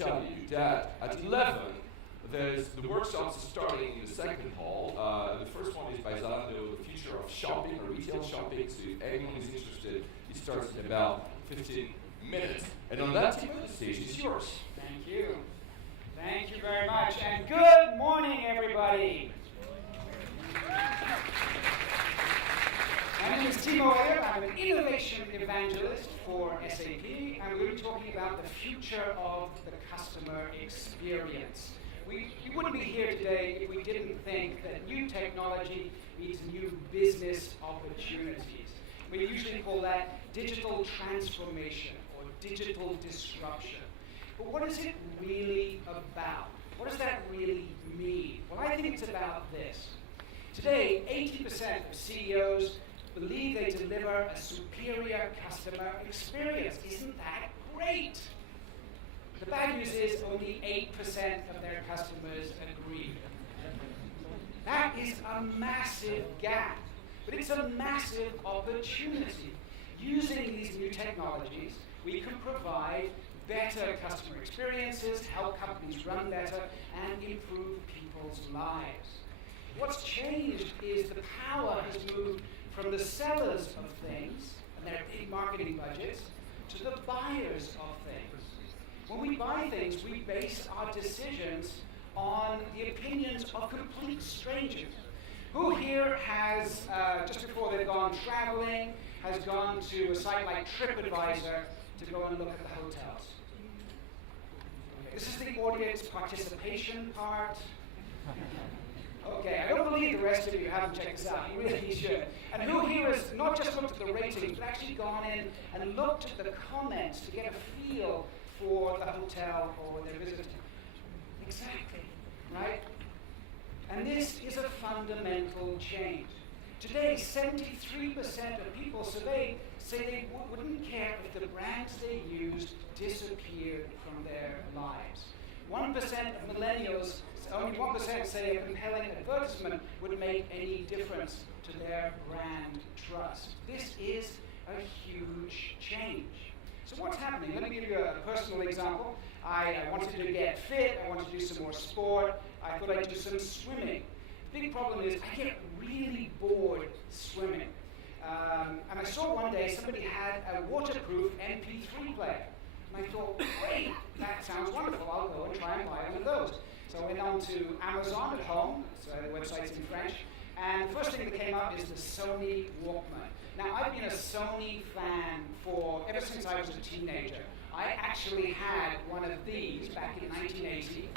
tell you that at 11, the workshops are starting in the second hall. The first one is by Zalando, the future of shopping or retail shopping. So if anyone is interested, it starts in about 15 minutes. And on that, Timo, the stage is yours. Thank you. Thank you very much. And good morning, everybody. My name is Timo Elliot. I'm an innovation evangelist for SAP, and we're talking about the future of the customer experience. We wouldn't be here today if we didn't think that new technology means new business opportunities. We usually call that digital transformation or digital disruption. But what is it really about? What does that really mean? Well, I think it's about this. Today, 80% of CEOs believe they deliver a superior customer experience. Isn't that great? The bad news is only 8% of their customers agree. That is a massive gap, but it's a massive opportunity. Using these new technologies, we can provide better customer experiences, help companies run better, and improve people's lives. What's changed is the power has moved from the sellers of things and their big marketing budgets to the buyers of things. When we buy things, we base our decisions on the opinions of complete strangers. Who here has, just before they've gone traveling, has gone to a site like TripAdvisor to go and look at the hotels? This is the audience participation part. Okay, I don't believe the rest of you haven't checked this out. You really should. And who here has not just looked at the ratings, but actually gone in and looked at the comments to get a feel for the hotel or their visitor? Exactly, right? And this is a fundamental change. Today, 73% of people surveyed say they wouldn't care if the brands they used disappeared from their lives. 1% of millennials, only 1% say a compelling advertisement would make any difference to their brand trust. This is a huge change. So what's happening? Let me give you a personal example. I wanted to get fit, I wanted to do some more sport, I thought I'd do some swimming. The big problem is I get really bored swimming. And I saw one day somebody had a waterproof MP3 player. And I thought, great, that sounds wonderful, I'll go and try and buy one of those. So I went on to Amazon at home, so the website's in French, and the first thing that came up is the Sony Walkman. Now, I've been a Sony fan ever since I was a teenager. I actually had one of these back in 1980.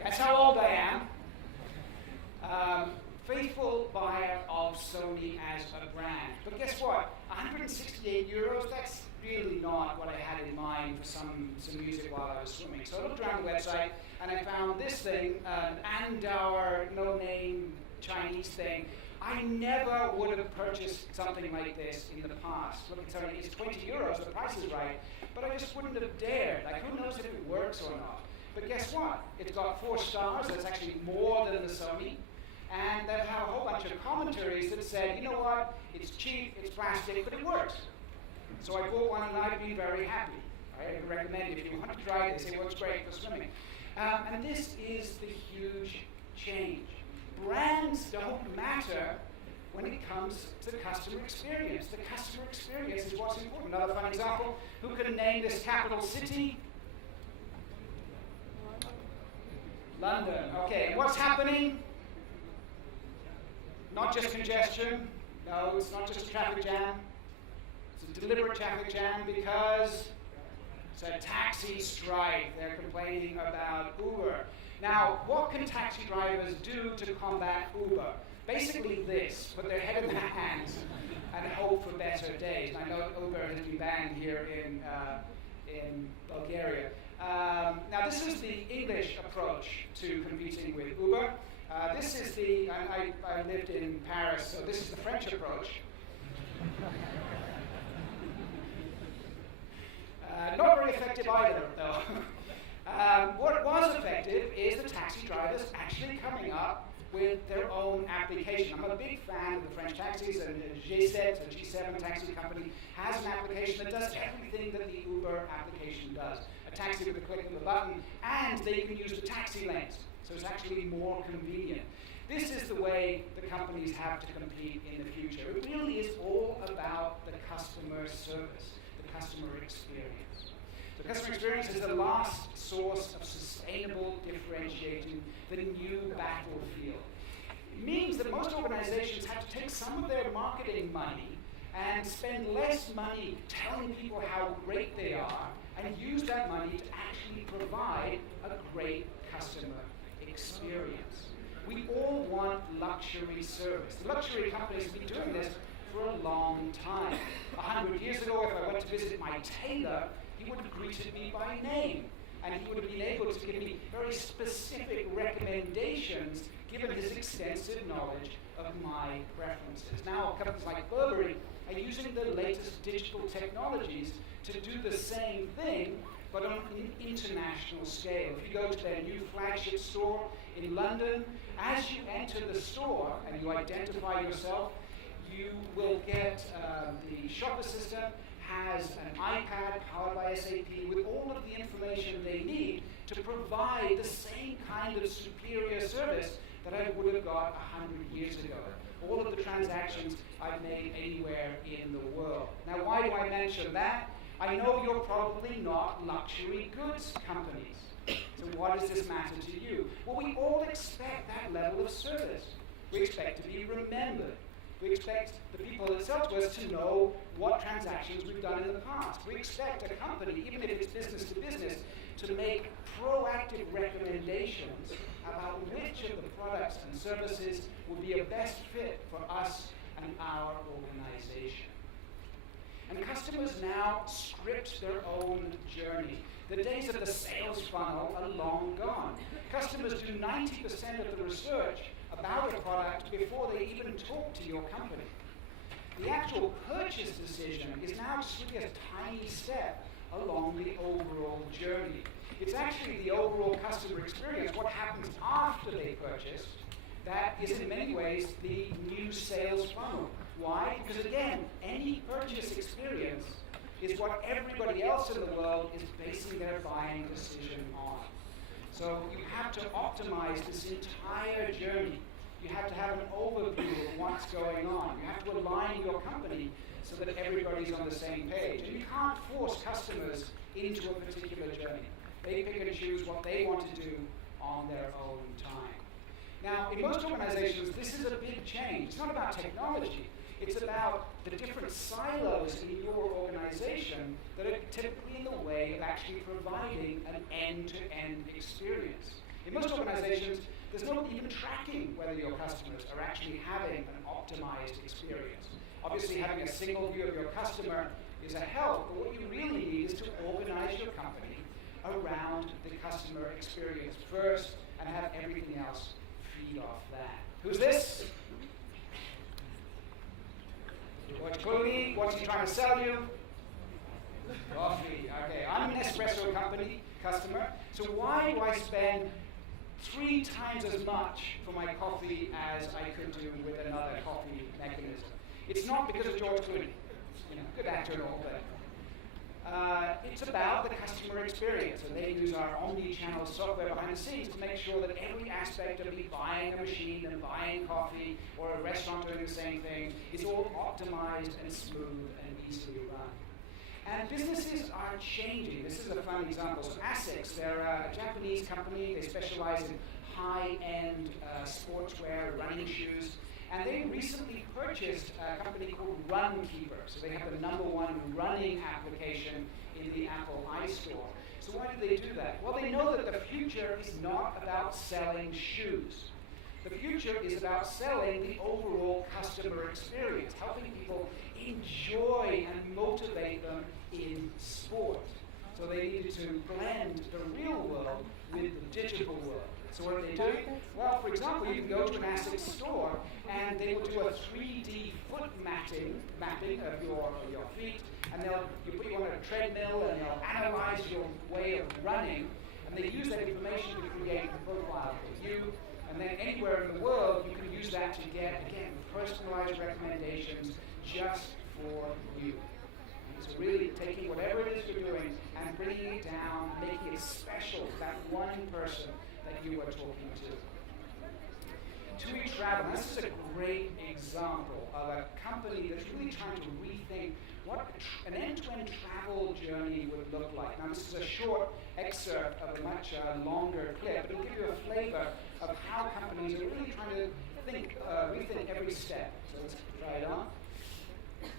That's how old I am. Faithful buyer of Sony as a brand. But guess what? 168 euros, that's really not what I had in mind for some music while I was swimming. So I looked around the website and I found this thing, an Andauer no-name Chinese thing. I never would have purchased something like this in the past. Look, it's 20 euros, the price is right, but I just wouldn't have dared. Like, who knows if it works or not? But guess what? It's got 4 stars, that's actually more than the Sony. And that had a whole bunch of commentaries that said, you know what, it's cheap, it's plastic, but it works. So I bought one and I've been very happy. I recommend it if you want to try this, it works great for swimming. And this is the huge change. Brands don't matter when it comes to customer experience. The customer experience is what's important. Another fun example, who can name this capital city? London. Okay, and what's happening? Not just congestion. No, it's not just a traffic jam. It's a deliberate traffic jam because it's a taxi strike. They're complaining about Uber. Now, what can taxi drivers do to combat Uber? Basically this, put their head in their hands and hope for better days. I know Uber has been banned here in Bulgaria. Now, this is the English approach to competing with Uber. This is I lived in Paris, so this is the French approach. Not very effective either, though. What was effective is the taxi drivers actually coming up with their own application. I'm a big fan of the French taxis, and G7, the G7 taxi company, has an application that does everything that the Uber application does. A taxi with a click of a button, and they can use the taxi lanes. So it's actually more convenient. This is the way the companies have to compete in the future. It really is all about the customer service, the customer experience. The customer experience is the last source of sustainable differentiating, the new battlefield. It means that most organizations have to take some of their marketing money and spend less money telling people how great they are and use that money to actually provide a great customer experience. We all want luxury service. The luxury companies have been doing this for a long time. 100 years ago, if I went to visit my tailor, he would have greeted me by name, and he would have been able to give me very specific recommendations given his extensive knowledge of my preferences. Now, companies like Burberry are using the latest digital technologies to do the same thing, but on an international scale. If you go to their new flagship store in London, as you enter the store and you identify yourself, you will get the shop assistant has an iPad powered by SAP with all of the information they need to provide the same kind of superior service that I would have got 100 years ago. All of the transactions I've made anywhere in the world. Now, why do I mention that? I know you're probably not luxury goods companies. So what does this matter to you? Well, we all expect that level of service. We expect to be remembered. We expect the people that sell to us to know what transactions we've done in the past. We expect a company, even if it's business to business, to make proactive recommendations about which of the products and services will be a best fit for us and our organization. And customers now script their own journey. The days of the sales funnel are long gone. Customers do 90% of the research about a product before they even talk to your company. The actual purchase decision is now just really a tiny step along the overall journey. It's actually the overall customer experience, what happens after they purchase, that is in many ways the new sales funnel. Why? Because again, any purchase experience is what everybody else in the world is basing their buying decision on. So you have to optimize this entire journey. You have to have an overview of what's going on. You have to align your company so that everybody's on the same page. And you can't force customers into a particular journey. They pick and choose what they want to do on their own time. Now, in most organizations, this is a big change. It's not about technology. It's about the different silos in your organization that are typically in the way of actually providing an end-to-end experience. In most organizations, there's no even tracking whether your customers are actually having an optimized experience. Obviously, having a single view of your customer is a help, but what you really need is to organize your company around the customer experience first and have everything else feed off that. Who's this? George Clooney, what's he trying to sell you? Coffee. Okay, I'm an espresso company customer, so why do I spend 3 times as much for my coffee as I could do with another coffee mechanism? It's not because of George Clooney, good actor and all, but it's about the customer experience, and they use our omni-channel software behind the scenes to make sure that every aspect of me buying a machine and buying coffee or a restaurant doing the same thing is all optimized and smooth and easily run. And businesses are changing. This is a fun example. So ASICS, they're a Japanese company. They specialize in high-end sportswear, running shoes. And they recently purchased a company called Runkeeper. So they have the #1 running application in the Apple iStore. So why do they do that? Well, they know that the future is not about selling shoes. The future is about selling the overall customer experience, helping people enjoy and motivate them in sport. So they needed to blend the real world with the digital world. So what are they doing? Well, for example, you can go to an ASICS store and they will do a 3D foot mapping of your feet, and you put you on a treadmill and they'll analyze your way of running, and they use that information to create a profile for you. And then anywhere in the world, you can use that to get, again, personalized recommendations just for you. So really taking whatever it is you're doing and bringing it down, making it special to that one person that you are talking to. TUI Travel, this is a great example of a company that's really trying to rethink what an end-to-end travel journey would look like. Now, this is a short excerpt of a much longer clip, but it'll give you a flavor of how companies are really trying to rethink every step. So let's try it on.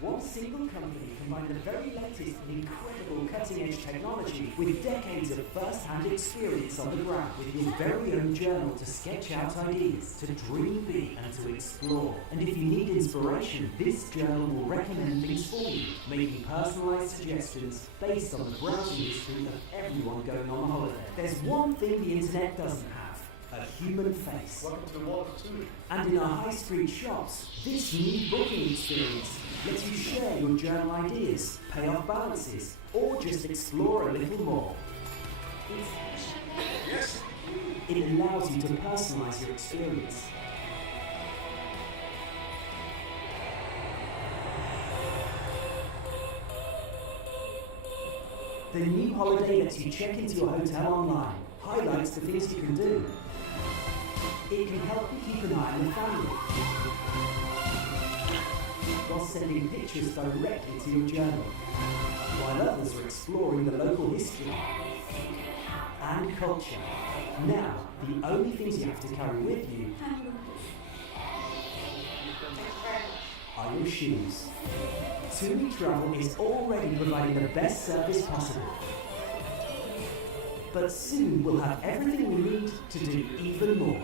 One single company combined the very latest and incredible cutting-edge technology with decades of first-hand experience on the ground, with your very own journal to sketch out ideas, to dream big and to explore. And if you need inspiration, this journal will recommend things for you, making personalised suggestions based on the browsing history of everyone going on holiday. There's one thing the internet doesn't have: a human face. Welcome to the world of TUI. And in our high street shops, this new booking experience lets you share your journal ideas, pay off balances, or just explore a little more. Yes. It allows you to personalize your experience. The new holiday lets you check into your hotel online, highlights the things you can do. It can help you keep an eye on the family, while sending pictures directly to your journal, while others are exploring the local history and culture. Now, the only things you have to carry with you are your shoes. TUI Travel is already providing the best service possible, but soon we'll have everything we need to do even more.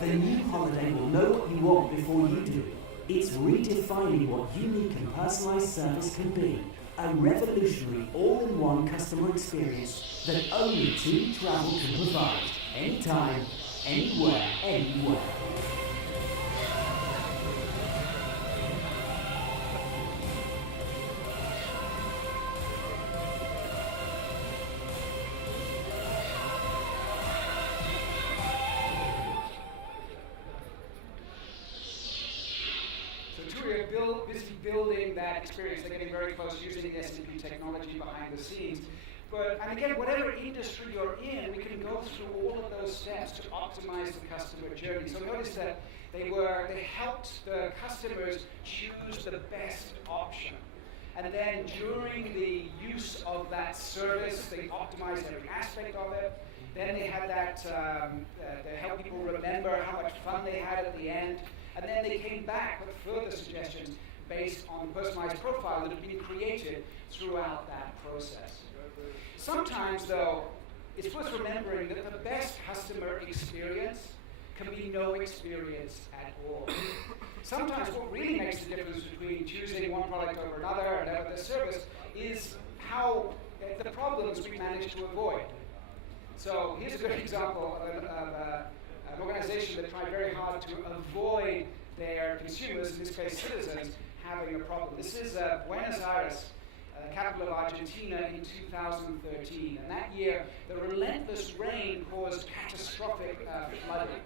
The new holiday will know what you want before you do. It's redefining what unique and personalised service can be. A revolutionary all-in-one customer experience that only TUI Travel can provide. Anytime, anywhere, anywhere. Busy building that experience. They're getting very close using the SAP technology behind the scenes. And again, whatever industry you're in, we can go through all of those steps to optimize the customer journey. So notice that they helped the customers choose the best option. And then during the use of that service, they optimized every aspect of it. Then they had that, they helped people remember how much fun they had at the end. And then they came back with further suggestions based on the personalized profile that had been created throughout that process. Sometimes, though, it's worth remembering that the best customer experience can be no experience at all. Sometimes what really makes the difference between choosing one product over another and another service is how the problems we manage to avoid. So here's a good example of an organization that tried very hard to avoid their consumers, in this case citizens, having a problem. This is Buenos Aires, capital of Argentina, in 2013. And that year, the relentless rain caused catastrophic flooding.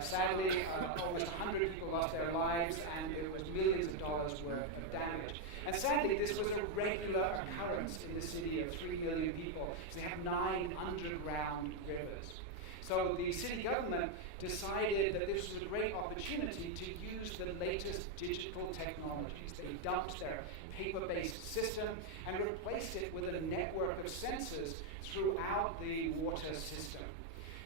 Sadly, almost 100 people lost their lives, and there was millions of dollars worth of damage. And sadly, this was a regular occurrence in the city of 3 million people. So they have 9 underground rivers. So the city government decided that this was a great opportunity to use the latest digital technologies. They dumped their paper-based system and replaced it with a network of sensors throughout the water system.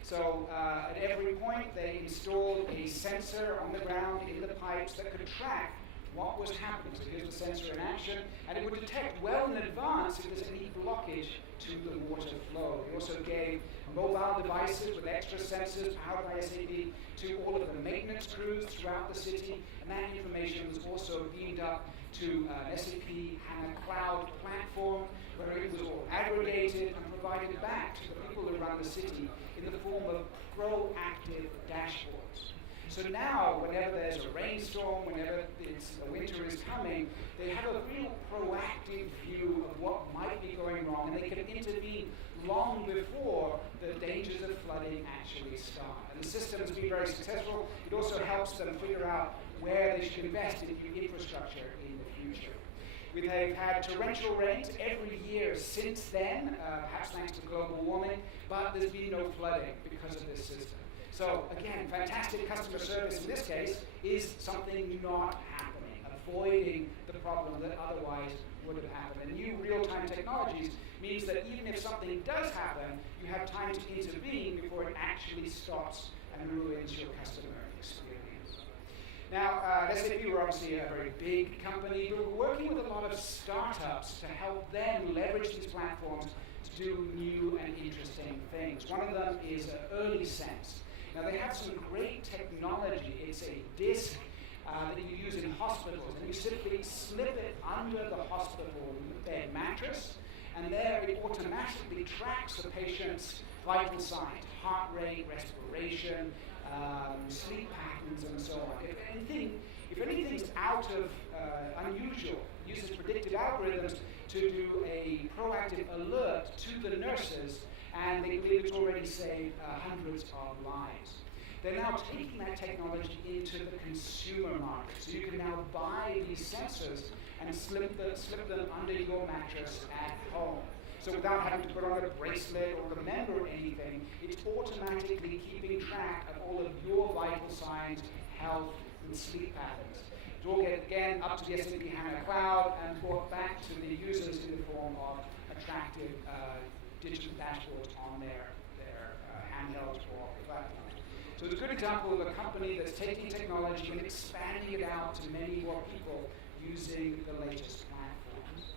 So at every point, they installed a sensor on the ground in the pipes that could track what was happening. So here's the sensor in action, and it would detect well in advance if there's any blockage to the water flow. They also gave mobile devices with extra sensors powered by SAP to all of the maintenance crews throughout the city, and that information was also beamed up to an SAP HANA cloud platform where it was all aggregated and provided back to the people who run the city in the form of proactive dashboards. So now, whenever there's a rainstorm, whenever the winter is coming, they have a real proactive view of what might be going wrong, and they can intervene long before the dangers of flooding actually start. And the system has been very successful. It also helps them figure out where they should invest in new infrastructure in the future. They've had torrential rains every year since then, perhaps thanks to global warming, but there's been no flooding because of this system. So again, fantastic customer service in this case is something not happening, avoiding the problem that otherwise would have happened. And new real-time technologies means that even if something does happen, you have time to intervene before it actually stops and ruins your customer experience. Now, at SAP, we're obviously a very big company, but we're working with a lot of startups to help them leverage these platforms to do new and interesting things. One of them is Early Sense. Now, they have some great technology. It's a disk that you use in hospitals, and you simply slip it under the hospital bed mattress, and there it automatically tracks the patient's vital signs, heart rate, respiration, sleep patterns, and so on. If anything's out of unusual, it uses predictive algorithms to do a proactive alert to the nurses, and they believe it's already saved hundreds of lives. They're now taking that technology into the consumer market. So you can now buy these sensors and slip them under your mattress at home. So without having to put on a bracelet or remember anything, it's automatically keeping track of all of your vital signs, health, and sleep patterns. It all get, again, up to the SAP HANA Cloud and brought back to the users in the form of attractive digital dashboards on their handhelds or platforms. So it's a good example of a company that's taking technology and expanding it out to many more people using the latest platforms.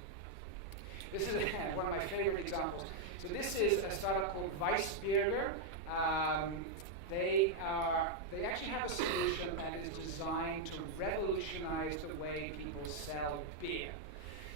This is one of my favorite examples. So this is a startup called Weissberger. They actually have a solution that is designed to revolutionize the way people sell beer.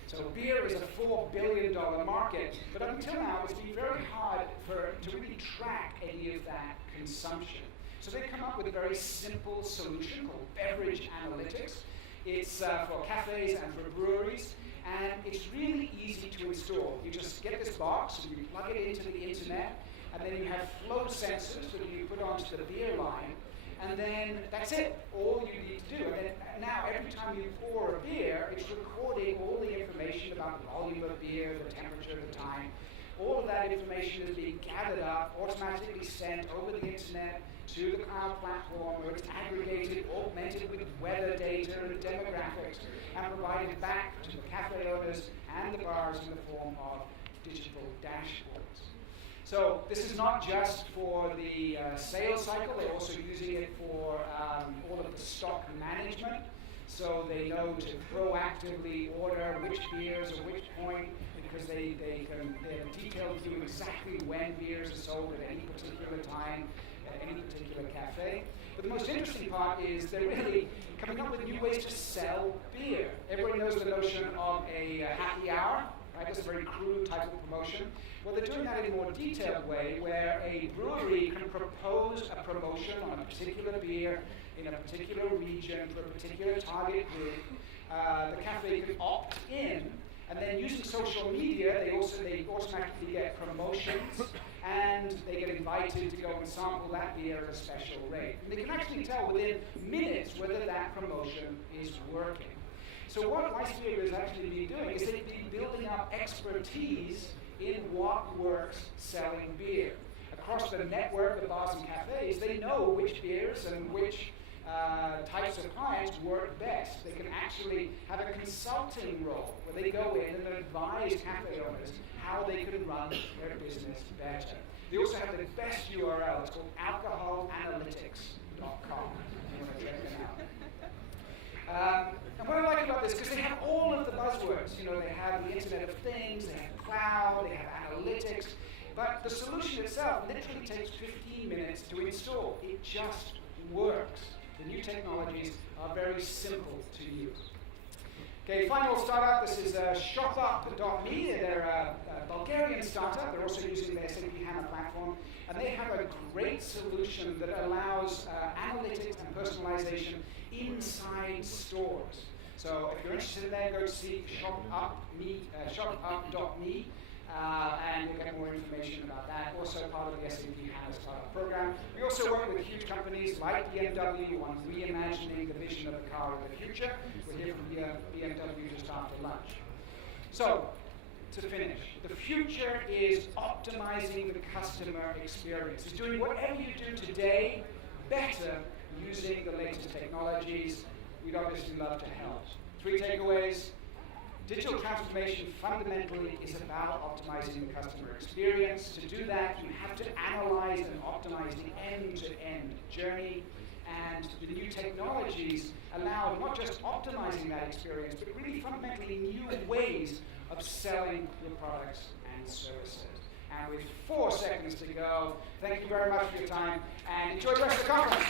So beer is a $4 billion market, but up until now it's been very hard to really track any of that consumption. So they've come up with a very simple solution called beverage analytics. It's for cafes and for breweries, and it's really easy to install. You just get this box, and you plug it into the internet, and then you have flow sensors that you put onto the beer line, and then that's it, all you need to do. And then now every time you pour a beer, it's recording all the information about the volume of beer, the temperature, the time. All of that information is being gathered up, automatically sent over the internet to the cloud platform, where it's aggregated, augmented with weather data and demographics, and provided back to the cafe owners and the bars in the form of digital dashboards. So this is not just for the sales cycle, they're also using it for all of the stock management. So they know to proactively order which beers at which point, because they're detailed through exactly when beers are sold at any particular time, at any particular cafe. But the most interesting part is they're really coming up with new ways to sell beer. Everybody knows the notion of a happy hour, right? That's a very crude type of promotion. Well, they're doing that in a more detailed way, where a brewery can propose a promotion on a particular beer in a particular region for a particular target group. The cafe can opt in, and then using social media, they automatically get promotions, and they get invited to go and sample that beer at a special rate. And they can actually tell within minutes whether that promotion is working. So what Weissberger has actually been doing is they've been building up expertise in what works selling beer. Across the network of bars and cafes, they know which beers and which types of clients work best. They can actually have a consulting role where they go in and advise cafe owners how they can run their business better. They also have the best URL. It's called alcoholanalytics.com. You want to check them out. And what I like about this, because they have all of the buzzwords. You know, they have the Internet of Things, they have cloud, they have analytics, but the solution itself literally takes 15 minutes to install. It just works. The new technologies are very simple to use. Okay, final startup. This is ShopUp.me. They're a Bulgarian startup. They're also using the SAP HANA platform, and they have a great solution that allows analytics and personalization inside stores. So if you're interested in that, go to see ShopUp.me. and you'll get more information about that. Also part of the SAP HANA Startup Program. We also work with huge companies like BMW on reimagining the vision of the car of the future. We'll hear from BMW just after lunch. So, to finish, the future is optimizing the customer experience. It's doing whatever you do today better using the latest technologies. We'd obviously love to help. 3 takeaways. Digital transformation fundamentally is about optimizing the customer experience. To do that, you have to analyze and optimize the end-to-end journey. And the new technologies allow not just optimizing that experience, but really fundamentally new ways of selling your products and services. And with 4 seconds to go, thank you very much for your time, and enjoy the rest of the conference.